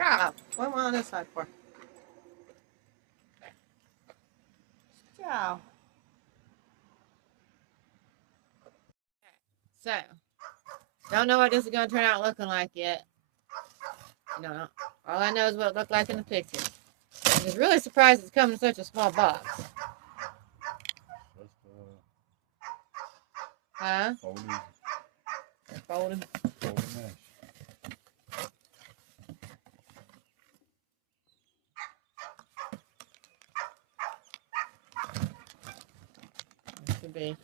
job. What am I on this side for? Good job. So, don't know what this is going to turn out looking like yet. No, all I know is what it looked like in the picture. I was really surprised it's coming in such a small box. Huh? Folded. Folded. Folded mesh. Should be.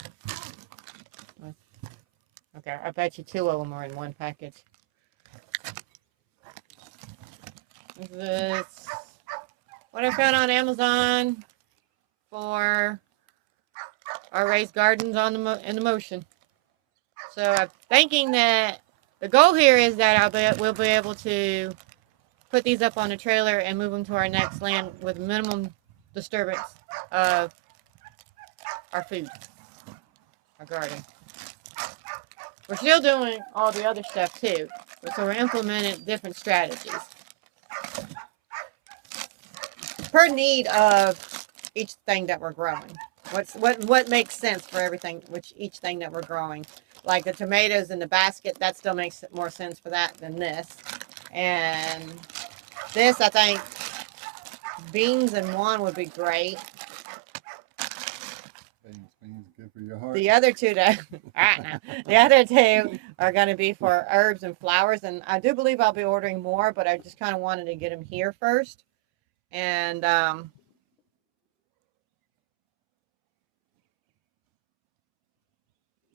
Okay, I bet you 2 of them are in one package. This is what I found on Amazon for our raised gardens on in the Motion. So I'm thinking that the goal here is that we'll be able to put these up on a trailer and move them to our next land with minimum disturbance of our food, our garden. We're still doing all the other stuff too, so we're implementing different strategies per need of each thing that we're growing. What makes sense for everything, each thing that we're growing. Like the tomatoes in the basket, that still makes more sense for that than this. And this, I think, beans in one would be great. Beans good for your heart. The other two, the other two are going to be for herbs and flowers. And I do believe I'll be ordering more, but I just kind of wanted to get them here first. And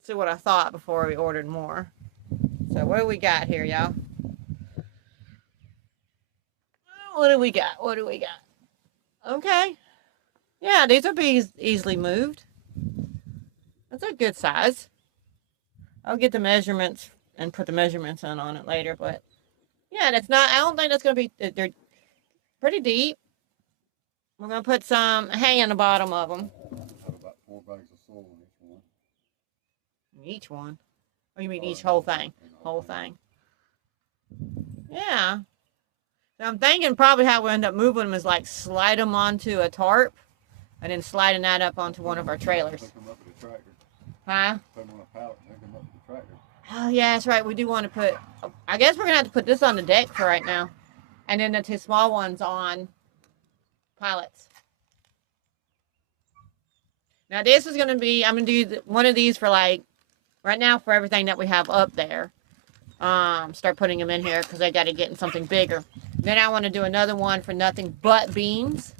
see what I thought before we ordered more. So what do we got here, y'all? What do we got? What do we got? Okay. Yeah, these will be easily moved. That's a good size. I'll get the measurements and put the measurements in on it later, but yeah, that's not, I don't think that's going to be, they're pretty deep. We're going to put some hay in the bottom of them. Have about 4 bags of soil in each one. Each one? Oh, you mean each whole thing? Whole thing. Yeah. So I'm thinking probably how we end up moving them is like slide them onto a tarp and then sliding that up onto one of our trailers. Pick them up with a tractor. Huh? Put them on a pallet and pick them up with a tractor. Oh, yeah, that's right. We do want to put, I guess we're going to have to put this on the deck for right now. And then the 2 small ones on pallets. Now this is going to be, I'm going to do one of these for like, right now for everything that we have up there. Start putting them in here because I got to get in something bigger. Then I want to do another one for nothing but beans.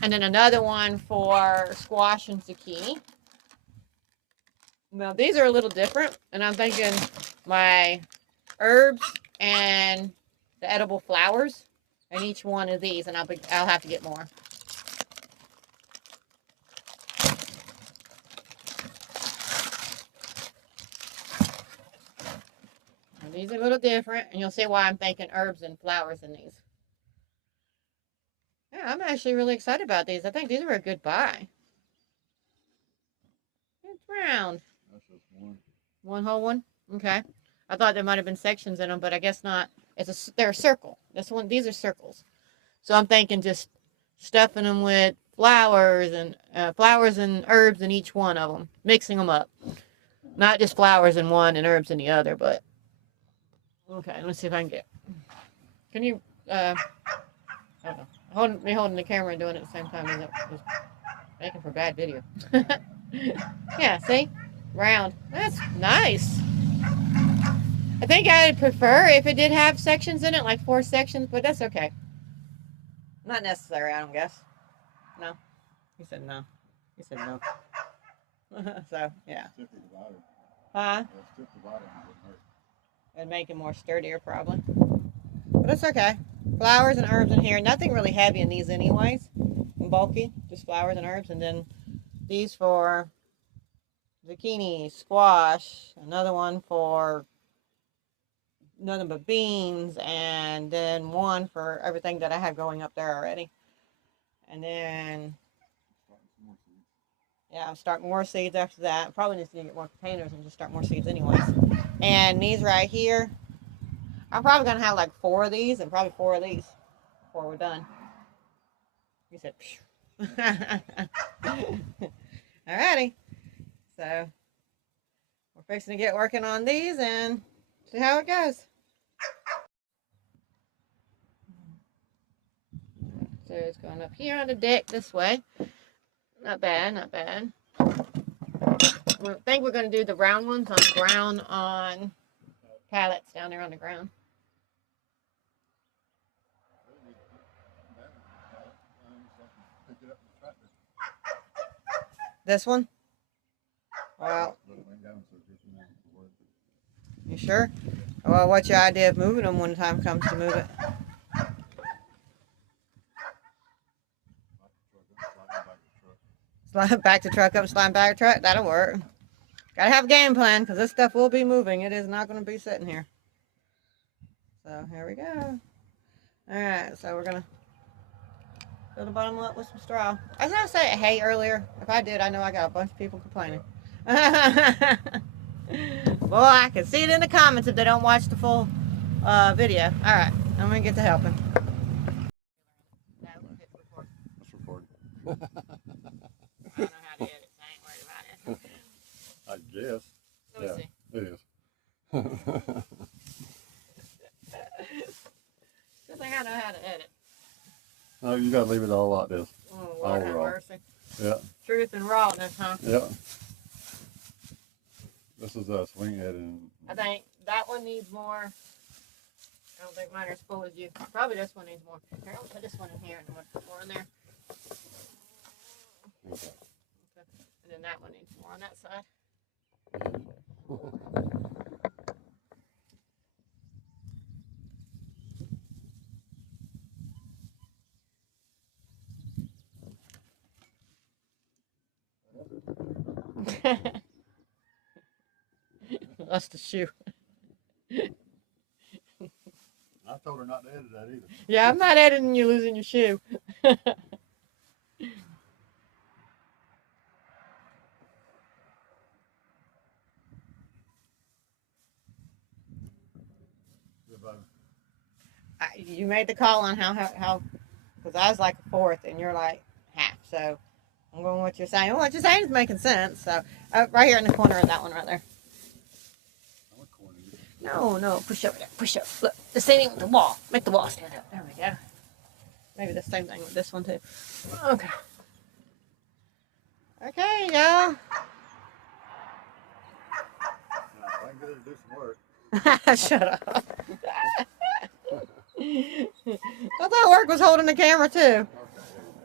And then another one for squash and zucchini. Now these are a little different. And I'm thinking my herbs and the edible flowers in each one of these. And I'll have to get more. These are a little different, and you'll see why I'm thinking herbs and flowers in these. Yeah, I'm actually really excited about these. I think these are a good buy. It's round. That's just one. One whole one? Okay. I thought there might have been sections in them, but I guess not. They're a circle. These are circles. So I'm thinking just stuffing them with flowers and herbs in each one of them. Mixing them up. Not just flowers in one and herbs in the other, but... Okay, let me see if I can get... Can you... I don't know. Me holding the camera and doing it at the same time is making for bad video. Yeah, see? Round. That's nice. I think I'd prefer if it did have sections in it, like 4 sections, but that's okay. Not necessary, I don't guess. No. He said no. He said no. So, yeah. Huh? And make it more sturdier, probably. But it's okay. Flowers and herbs in here. Nothing really heavy in these anyways. And bulky. Just flowers and herbs. And then these for zucchini, squash. Another one for nothing but beans. And then one for everything that I have going up there already. And then... yeah, I'll start more seeds after that. Probably need to get more containers and just start more seeds anyways. And these right here, I'm probably gonna have like 4 of these and probably 4 of these before we're done. He said, alrighty. So we're fixing to get working on these and see how it goes. So it's going up here on the deck this way. Not bad, not bad. I think we're going to do the round ones on the ground on pallets down there on the ground. This one? Well, you sure? Well, what's your idea of moving them when the time comes to move it? Slide back the truck up, slide back the truck. That'll work. Gotta have a game plan because this stuff will be moving. It is not going to be sitting here. So here we go. Alright, so we're going to fill the bottom up with some straw. I was going to say hay earlier. If I did, I know I got a bunch of people complaining. Boy, I can see it in the comments if they don't watch the full video. Alright, I'm going to get to helping. It's recording. I don't know how to edit, so I ain't worried about it. I guess. Let me see. It is. Good thing I know how to edit. No, you gotta leave it all like this. Oh, Lord have mercy. Yeah. Truth and rawness, huh? Yeah. This is us. We ain't editing. I think that one needs more. I don't think mine are as full as you. Probably this one needs more. Here, I'll put this one in here and we'll put more in there. Okay. And then that one needs more on that side. Lost the shoe. I told her not to edit that either. Yeah, I'm not editing you losing your shoe. You made the call on how because I was like a fourth and you're like half. So I'm going with what you're saying. Well, what you're saying is making sense. So right here in the corner of that one right there. No, push over there. Push up. Look, the same thing with the wall. Make the wall stand up. There we go. Maybe the same thing with this one too. Okay. Okay, y'all. I can get her to do some work. Shut up. I thought work was holding the camera too.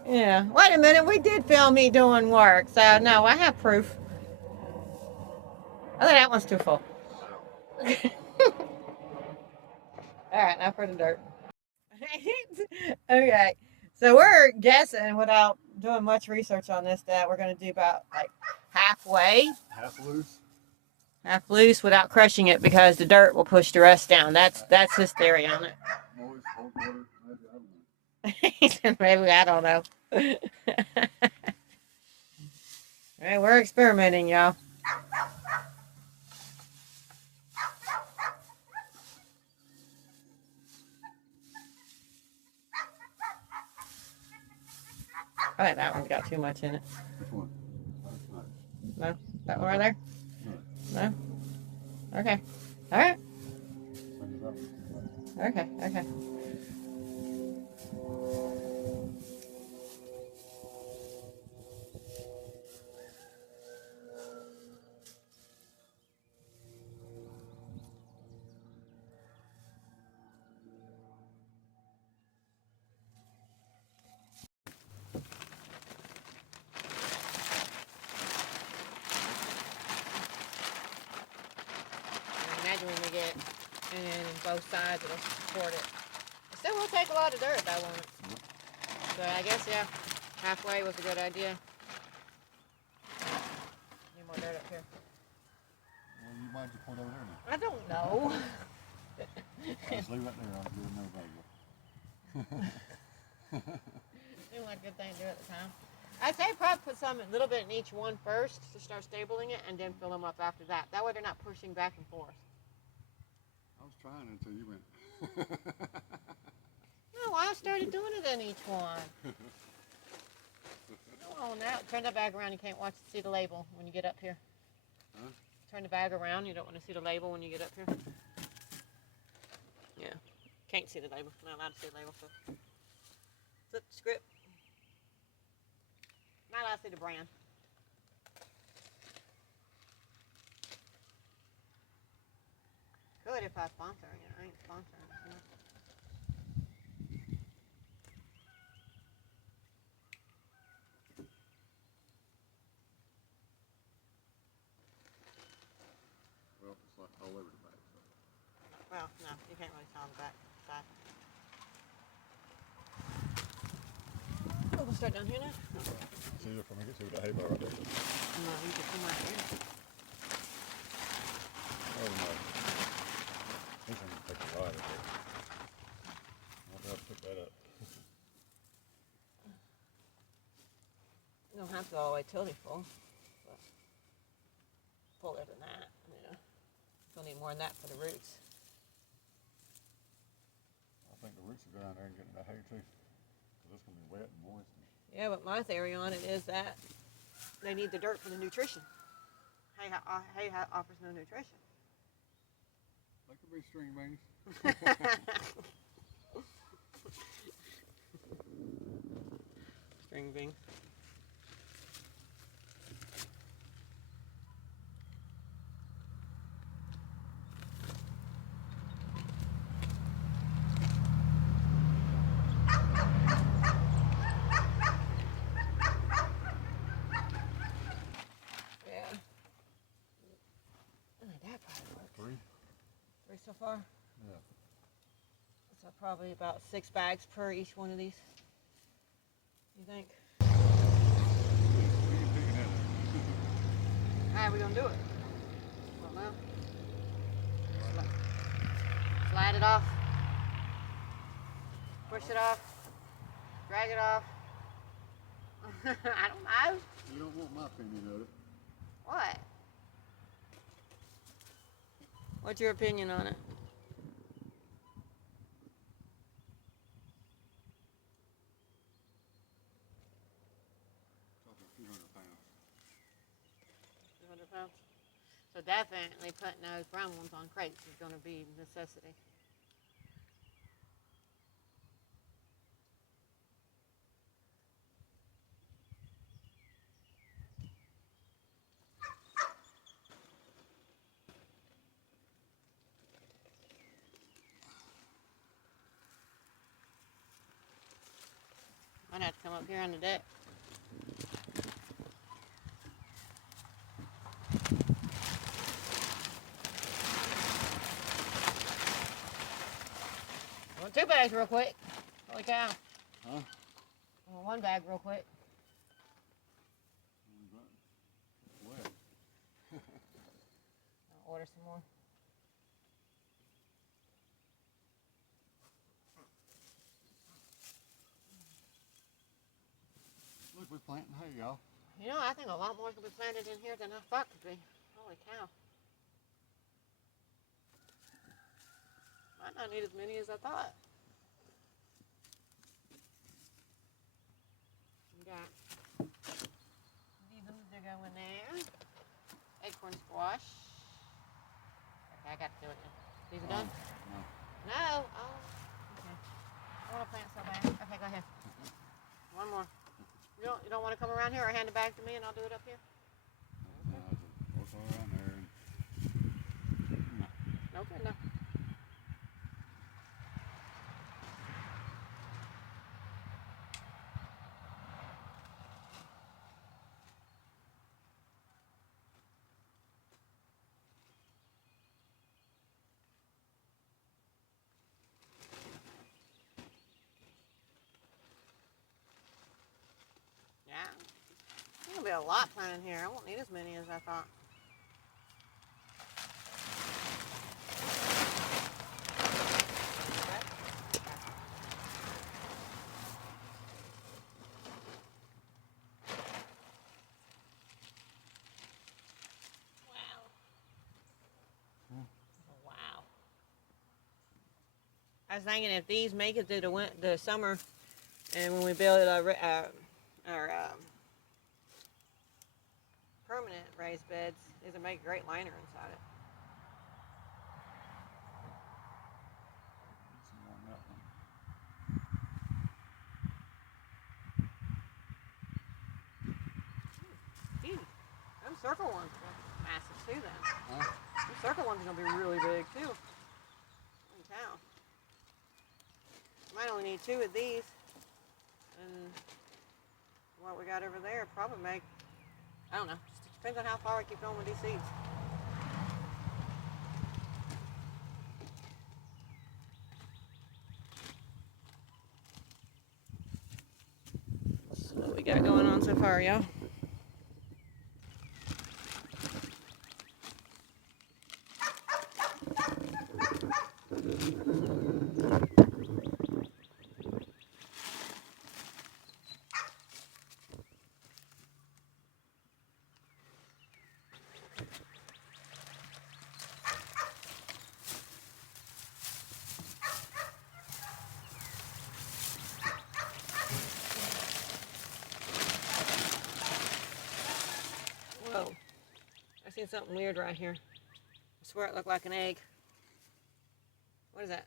Yeah. Wait a minute. We did film me doing work. So, no, I have proof. I think that one's too full. Alright, now for the dirt. Okay. So, we're guessing without doing much research on this that we're going to do about like halfway. Half loose. Half loose without crushing it because the dirt will push the rest down. That's his theory on it. Moist, cold water, maybe, I don't know. He said, maybe, I don't know. Alright, we're experimenting, y'all. I think that one's got too much in it. Which one? No? That one right there? No. No? Okay. Alright. Same as that one. Okay, okay. Imagine when we get in both sides, it'll support it. It still will take a lot of dirt, though, won't it? So I guess, yeah, halfway was a good idea. Need more dirt up here. Well, you might just point over there now. I don't know. Just leave it there. I'll do another video. Seemed like a good thing to do at the time. I'd say probably put some, a little bit in each one first to start stabling it, and then fill them up after that. That way they're not pushing back and forth. I was trying until you went. No, I started doing it in each one. Oh, now turn that bag around. You can't see the label when you get up here. Huh? Turn the bag around. You don't want to see the label when you get up here. Yeah, can't see the label. Not allowed to see the label. So flip the script. Not allowed to see the brand. Could if I was sponsoring it. I ain't sponsoring it. Well, it's like all over the back. So. Well, no, you can't really tell on the back side. Oh, we'll start down here now. No. See if I can get to the hay bar right there. No, you can come right here. Oh no. He's going to take a ride of it. I'll be able to pick that up. You don't have to go all the way till they're full. But fuller than that, yeah. You'll need more than that for the roots. I think the roots will go down there and get in that hay too. Because it's going to be wet and moist. Yeah, but my theory on it is that they need the dirt for the nutrition. Hay offers no nutrition. They could be string beans. String beans. Yeah. That probably works. Three? Three so far? Yeah. So probably about 6 bags per each one of these. You think? How are we gonna do it? I don't know. Slide it off. Push it off. Drag it off. I don't know. You don't want my opinion of it. What? What's your opinion on it? Talking a few hundred pounds. 200 pounds. So definitely putting those brown ones on crates is going to be a necessity. Might have to come up here on the deck. I want 2 bags real quick. Holy cow. Huh? I want 1 bag real quick. Wet. I'll order some more. Look, we're planting hay, y'all. You know, I think a lot more is going to be planted in here than I thought could be. Holy cow. Might not need as many as I thought. We got these ones that go in there. Acorn squash. Okay, I got to do it now. These are done? No. No. Oh, okay. I want to plant so bad. Okay, go ahead. One more. You don't want to come around here or hand the bag to me and I'll do it up here? No, it's all around there. And... No. Okay, no. Yeah. There's going to be a lot planted here. I won't need as many as I thought. Wow. Hmm. Wow. I was thinking if these make it through the summer, and when we build our permanent raised beds, these would make a great liner inside it. Some more on that one. Gee, them circle ones are massive too then. Huh? Them circle ones are going to be really big too. Holy cow. Might only need 2 of these. And what we got over there probably make, I don't know, just depends on how far we keep going with these seeds. So what we got going on so far, y'all? Whoa, I seen something weird right here. I swear it looked like an egg. What is that?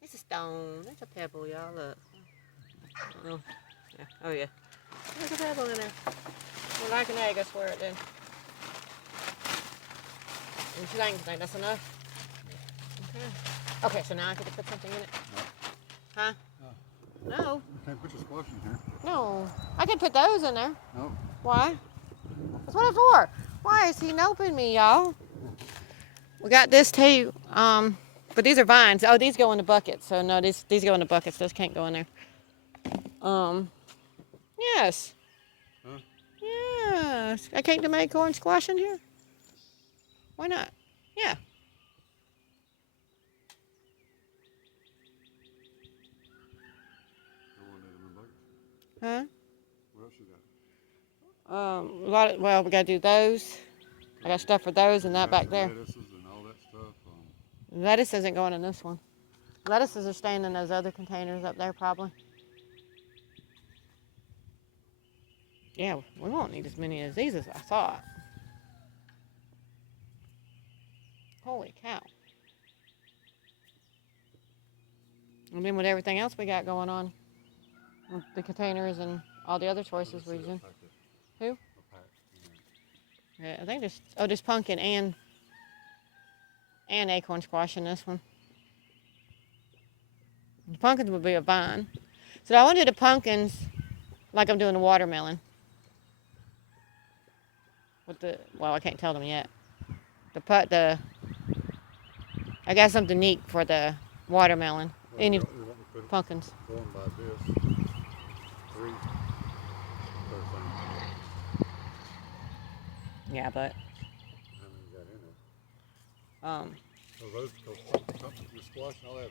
It's a stone. It's a pebble, y'all. Look. Oh, yeah. Oh, yeah. There's a pebble in there. Look like an egg, I swear it did. And you think that's enough? Okay. Okay, so now I get to put something in it? No. Huh? No. No. You can't put your squash in here. No. I can put those in there. No. Why? That's what it's for. Why is he noping me, y'all? We got this too. But these are vines. Oh, these go in the bucket. So no, these go in the buckets. Those can't go in there. Yes. Huh? Yes. I can't make corn squash in here. Why not? Yeah. I want them in buckets. Huh? What else you got? A lot of, well, we gotta do those. I got stuff for those and that back there. Lettuces and all that stuff. Lettuce isn't going in this one. Lettuces are staying in those other containers up there probably. Yeah, we won't need as many as these as I thought. Holy cow. And then with everything else we got going on, with the containers and all the other choices we're using. Who? Yeah, I think there's pumpkin and acorn squash in this one. The pumpkins would be a vine. So I want to do the pumpkins like I'm doing the watermelon. With well, I can't tell them yet. I got something neat for the watermelon. Well, Any you want me to put it pumpkins. going by this. 3 per thing. Yeah, but How many you got in there? So those, the squash and all that,